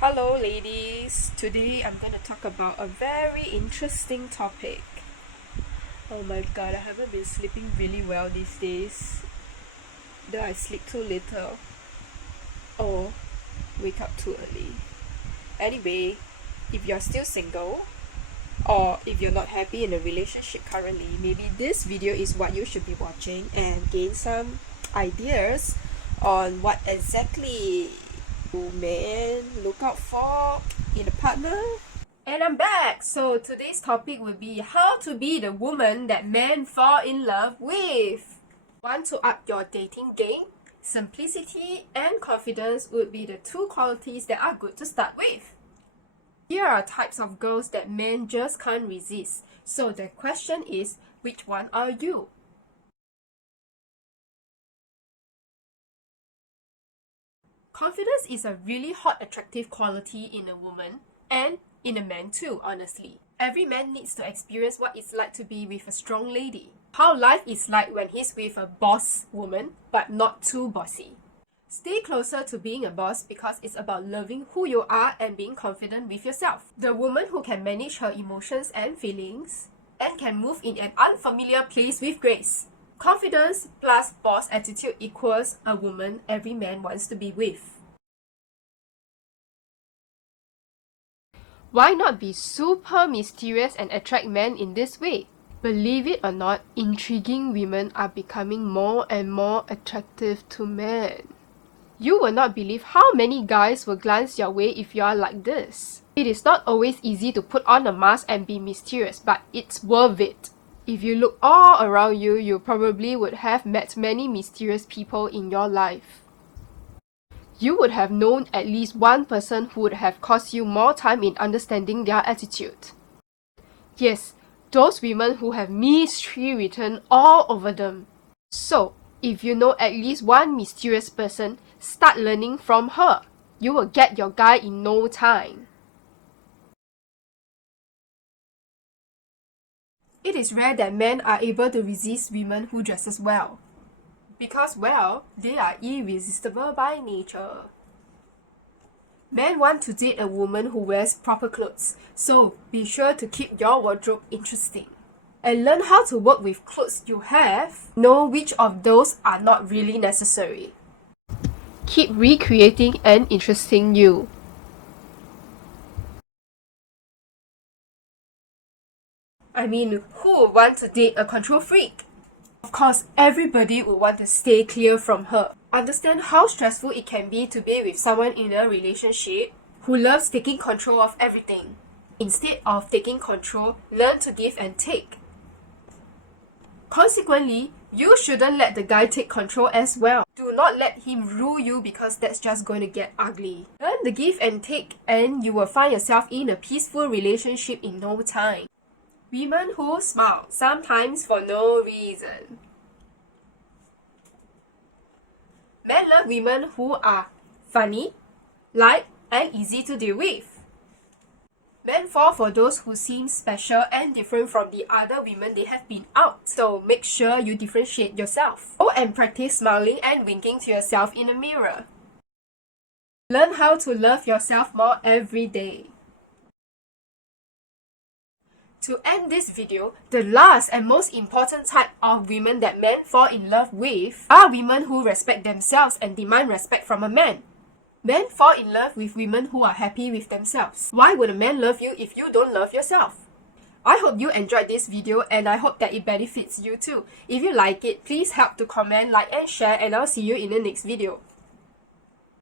Hello, ladies. Today I'm going to talk about a very interesting topic. Oh my god, I haven't been sleeping really well these days. Though I sleep too little or wake up too early. Anyway, if you're still single or if you're not happy in a relationship currently, maybe this video is what you should be watching and gain some ideas on what exactly men look out for in a partner. And I'm back! So today's topic will be how to be the woman that men fall in love with. Want to up your dating game? Simplicity and confidence would be the two qualities that are good to start with. Here are types of girls that men just can't resist. So the question is, which one are you? Confidence is a really hot, attractive quality in a woman and in a man too, honestly. Every man needs to experience what it's like to be with a strong lady. How life is like when he's with a boss woman, but not too bossy. Stay closer to being a boss because it's about loving who you are and being confident with yourself. The woman who can manage her emotions and feelings and can move in an unfamiliar place with grace. Confidence plus boss attitude equals a woman every man wants to be with. Why not be super mysterious and attract men in this way? Believe it or not, intriguing women are becoming more and more attractive to men. You will not believe how many guys will glance your way if you are like this. It is not always easy to put on a mask and be mysterious, but it's worth it. If you look all around you, you probably would have met many mysterious people in your life. You would have known at least one person who would have cost you more time in understanding their attitude. Yes, those women who have mystery written all over them. So, if you know at least one mysterious person, start learning from her. You will get your guy in no time. It is rare that men are able to resist women who dresses well. Because, well, they are irresistible by nature. Men want to date a woman who wears proper clothes, so be sure to keep your wardrobe interesting. And learn how to work with clothes you have. Know which of those are not really necessary. Keep recreating and interesting you. I mean, who would want to date a control freak? Of course, everybody would want to stay clear from her. Understand how stressful it can be to be with someone in a relationship who loves taking control of everything. Instead of taking control, learn to give and take. Consequently, you shouldn't let the guy take control as well. Do not let him rule you because that's just going to get ugly. Learn the give and take and you will find yourself in a peaceful relationship in no time. Women who smile, sometimes for no reason. Men love women who are funny, light, and easy to deal with. Men fall for those who seem special and different from the other women they have been out. So make sure you differentiate yourself. Go and practice smiling and winking to yourself in a mirror. Learn how to love yourself more every day. To end this video, the last and most important type of women that men fall in love with are women who respect themselves and demand respect from a man. Men fall in love with women who are happy with themselves. Why would a man love you if you don't love yourself? I hope you enjoyed this video and I hope that it benefits you too. If you like it, please help to comment, like and share, and I'll see you in the next video.